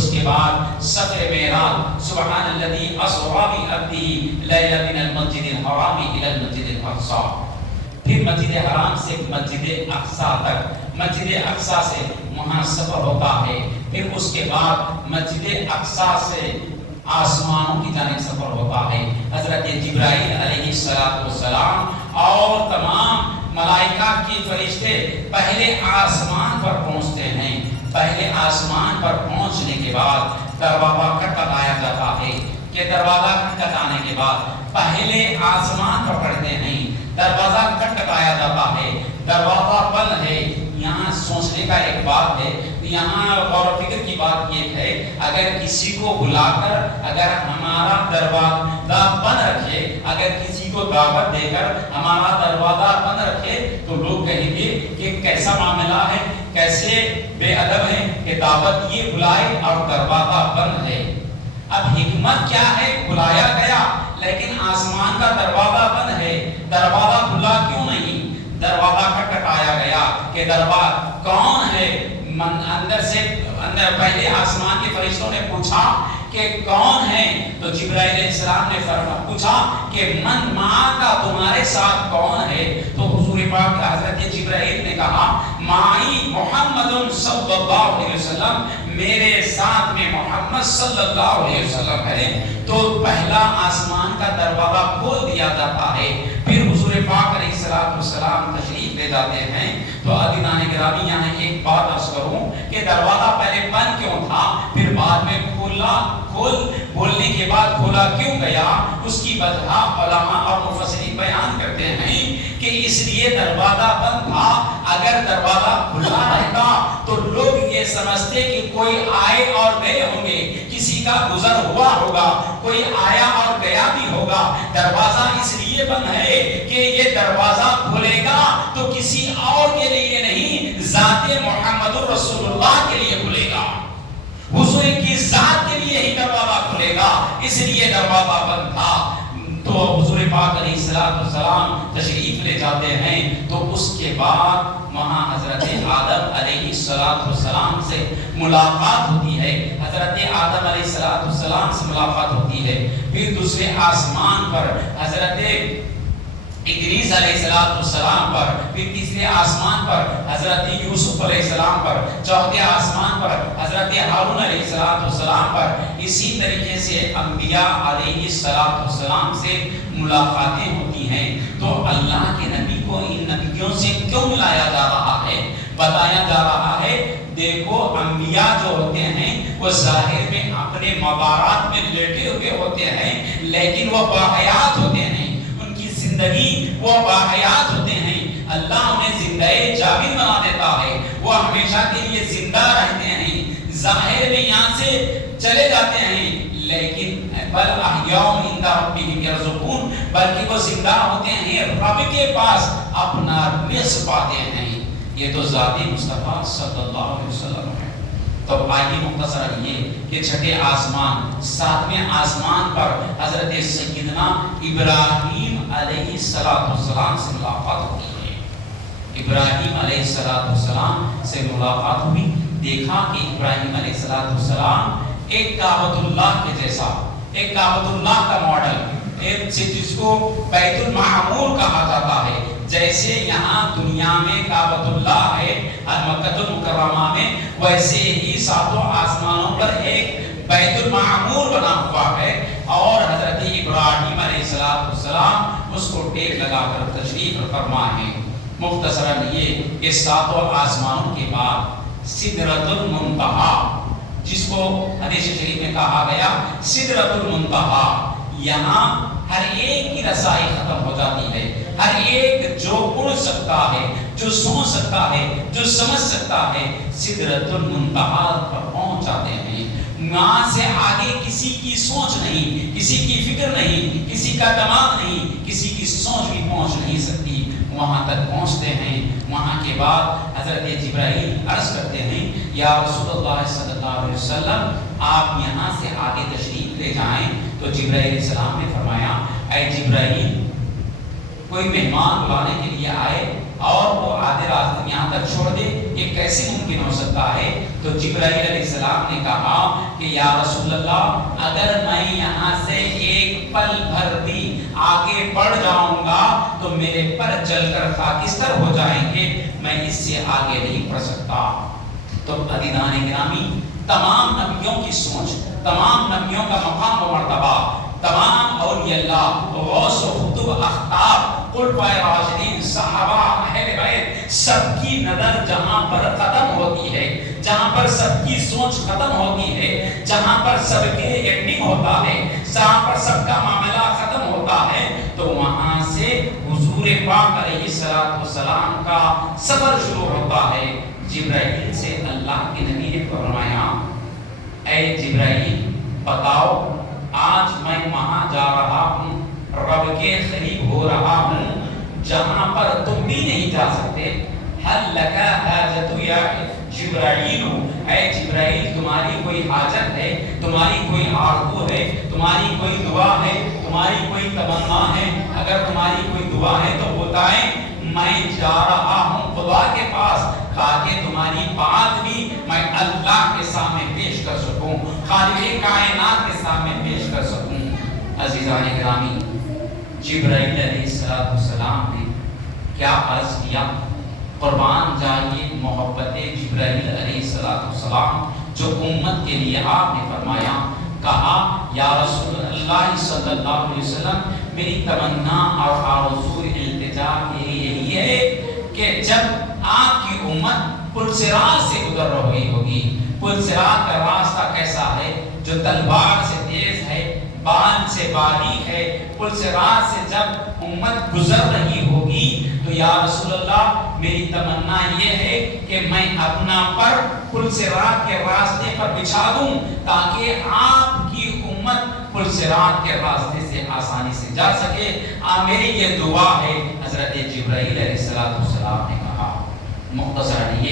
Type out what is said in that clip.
اس کے بعد سفر معراج، سبحان الذی اسری بعبدہ لیلا من المسجد الحرام الی المسجد الاقصی، پھر مسجد حرام سے مسجد اقصی تک، مسجد اقصی سے وہاں سفر ہوتا ہے، پھر اس کے بعد مسجد اقصی سے آسمانوں کی جانب سفر ہوتا ہے۔ حضرت جبرائیل علیہ السلام اور تمام ملائکہ کی فرشتے پہلے آسمان پر پہنچتے ہیں۔ پہلے آسمان پر پہنچنے کے بعد دروازہ کھٹکھٹایا جاتا ہے کہ دروازہ کھٹکھٹانے کے بعد پہلے آسمان پر پڑھتے ہیں، دروازہ کھٹکھٹایا جاتا ہے، دروازہ بند ہے۔ یہاں سوچنے کا ایک بات ہے، یہاں غور و فکر کی بات یہ ہے، اگر کسی کو بلا کر اگر ہمارا دروازہ بند رکھے، اگر کسی کو دعوت دے کر ہمارا دروازہ بند رکھے تو لوگ کہیں گے کہ کیسا معاملہ ہے، کیسے بے ادب ہے کہ دعوت یہ بلائے اور دروازہ بند ہے۔ اب حکمت کیا ہے؟ بلایا گیا لیکن آسمان کا دروازہ بند ہے، دروازہ کھلا کیوں نہیں؟ دروازہ کھٹکھٹایا گیا کہ دروازہ کون ہے؟ اندر پہلے آسمان کے فرشتوں نے پوچھا کہ کون ہے؟ تو جبرائیل علیہ السلام نے پوچھا کہ من معاک، تمہارے ساتھ کون ہے؟ تو حضور پاک حضرت جبرائیل نے کہا معی محمد صلی اللہ علیہ وسلم، میرے ساتھ میں محمد صلی اللہ علیہ وسلم ہے۔ تو پہلا آسمان کا دروازہ کھول دیا جاتا ہے، پھر حضور پاک علیہ السلام تشریف لے جاتے ہیں۔ تو عزیزان گرامی یہاں ایک بات عرض کروں کہ دروازہ پہلے بند کیوں تھا، پھر بعد میں بولنے کے بعد کھولا کیوں گیا؟ اس کی وجہ علماء اور مفسرین بیان کرتے ہیں کہ اس لیے دروازہ بند تھا۔ اگر دروازہ کھلا رہتا تو لوگ یہ سمجھتے کہ کوئی آئے اور گئے ہوں گے، کسی کا گزر ہوا ہوگا، کوئی آیا اور گیا بھی ہوگا۔ دروازہ اس لیے بند ہے کہ یہ دروازہ کھلے گا تو کسی اور کے لیے نہیں، ذات محمد رسول اللہ کے لیے کھلے گا، حضور کی ذات کے لیے ہی دروازہ کھلے گا، اس لیے دروازہ بند تھا۔ تو حضور پاک علیہ السلام تشریف لے جاتے ہیں، تو اس کے بعد وہاں حضرت آدم علیہ السلام سے ملاقات ہوتی ہے، حضرت آدم علیہ السلام سے ملاقات ہوتی ہے۔ پھر دوسرے آسمان پر حضرت ادریس علیہ السلام پر، پھر تیسرے آسمان پر حضرت یوسف علیہ السلام پر، چوتھے آسمان پر حضرت ہارون علیہ السلام پر۔ اسی طریقے سے انبیاء علیہ السلام سے ملاقاتیں ہوتی ہیں۔ تو اللہ کے نبی کو ان نبیوں سے کیوں ملایا جا رہا ہے، بتایا جا رہا ہے؟ دیکھو انبیاء جو ہوتے ہیں وہ ظاہر میں اپنے مبارات میں لیٹے ہوئے ہوتے ہیں، لیکن وہ باحیات ہوتے ہیں، زندگی وہ باحیات ہوتے ہیں۔ اللہ انہیں زندہ جاوید بنا دیتا ہے، وہ ہمیشہ کے لیے زندہ رہتے ہیں، ظاہر میں یہاں سے چلے جاتے ہیں، لیکن بل احیاء عند ربہم یرزقون، بلکہ وہ زندہ ہوتے ہیں، رب کے پاس اپنا رزق پاتے ہیں۔ یہ تو ذات مصطفیٰ صلی اللہ علیہ وسلم ہے۔ تو آئیے مختصر یہ کہ چھٹے آسمان، ساتویں آسمان پر حضرت سیدنا ابراہیم علیہ السلام سے ملاقات ہوئی ہے۔ ابراہیم علیہ السلام سے ملاقات ہوئی، دیکھا کہ ابراہیم علیہ السلام ایک کعبۃ اللہ کے جیسا، ایک کعبۃ اللہ کا ماڈل، ایک جس کو بیت المعمور کہا جاتا ہے، جیسے یہاں دنیا میں کعبۃ اللہ ہے مکہ المکرمہ میں، ویسے ہی ساتوں آسمانوں پر ایک بیت المعمور بنا ہوا ہے، اور حضرت ابراہیم علیہ السلام اس کو ٹیک لگا کر تشریف فرما ہے۔ مختصراً یہ کہ ساتوں آسمانوں کے بعد سدرۃ المنتہا، جس کو حدیث شریف میں کہا گیا سدرۃ المنتہا، یہاں ہر ایک کی رسائی ختم ہو جاتی ہے، ہر ایک جو اڑ سکتا ہے، جو سوچ سکتا ہے، جو سمجھ سکتا ہے، سدرۃ المنتہا پر پہنچ جاتے ہیں۔ وہاں سے آگے کسی کی سوچ نہیں، کسی کی فکر نہیں، کسی کا دماغ نہیں، کسی کی سوچ بھی پہنچ نہیں سکتی، وہاں تک پہنچتے ہیں۔ وہاں کے بعد حضرت جبرائیل عرض کرتے ہیں یا رسول اللہ صلی اللہ علیہ وسلم آپ یہاں سے آگے تشریف لے جائیں۔ تو جبرائیل علیہ السلام نے فرمایا اے جبرائیل، کوئی مہمان بلانے کے لیے آئے اور وہ آدھے راستے میں یہاں تک چھوڑ دے، یہ کیسے ممکن ہو سکتا ہے؟ تو جبرائیل علیہ السلام نے کہا کہ یا رسول اللہ، اگر میں یہاں سے ایک پل بھر بھی آگے بڑھ جاؤں گا تو میرے پر چل کر خاکستر ہو جائیں گے، میں اس سے آگے نہیں بڑھ سکتا۔ تو عزیزان گرامی، تمام نبیوں کی سوچ، تمام نبیوں کا مقام و مرتبہ، تمام اولیاء اللہ، غوث و قطب، اختاب، خلفائے راشدین، صحابہ، اہل بیت، سب کی نظر جہاں پر ختم ہوتی ہے، جہاں پر سب کی سوچ ختم ہوتی ہے، جہاں پر سب کے اینڈنگ ہوتا ہے، جہاں پر سب کا معاملہ ختم ہوتا ہے، تو وہاں سے حضور پاک علیہ السلام کا سفر شروع ہوتا ہے۔ جبرائیل سے اللہ کے نبی نے فرمایا، اے جبرائیل بتاؤ، آج میں وہاں جا رہا ہوں، رب کے قریب ہو رہا ہوں جہاں پر تم بھی نہیں جا سکتے۔ حل لکا حاجت یا جبرائیل، اے جبرائیل تمہاری کوئی حاجت ہے، تمہاری کوئی آرزو ہے، تمہاری کوئی دعا ہے، تمہاری کوئی تمنا ہے؟ اگر تمہاری کوئی دعا ہے تو بتائیں، میں جا رہا ہوں خدا کے پاس تاکہ تمہاری بات بھی میں اللہ کے سامنے پیش کر سکوں، خالق کائنات کے سامنے پیش کر سکوں۔ عزیزان گرامی، جبرائیل علیہ السلام نے کیا عرض کیا؟ قربان جائیے محبت جبرائیل علیہ السلام جو امت کے لیے آپ نے فرمایا، کہا یا رسول اللہ صلی اللہ علیہ وسلم، میری تمنا اور آرزو التجا یہی ہے کہ جب آپ کی امت پل صراط سے گزر رہی ہوگی، پل صراط کا راستہ کیسا ہے؟ جو تلوار سے تیز ہے، بال سے باریک ہے، پل صراط سے جب امت گزر رہی ہوگی تو یا رسول اللہ میری تمنا یہ ہے کہ میں اپنا پر پل صراط کے راستے پر بچھا دوں تاکہ آپ کی امت پل صراط کے راستے سے آسانی سے جا سکے۔ میری یہ دعا ہے۔ حضرت جبرائیل علیہ السلام نے کہا، مختصر یہ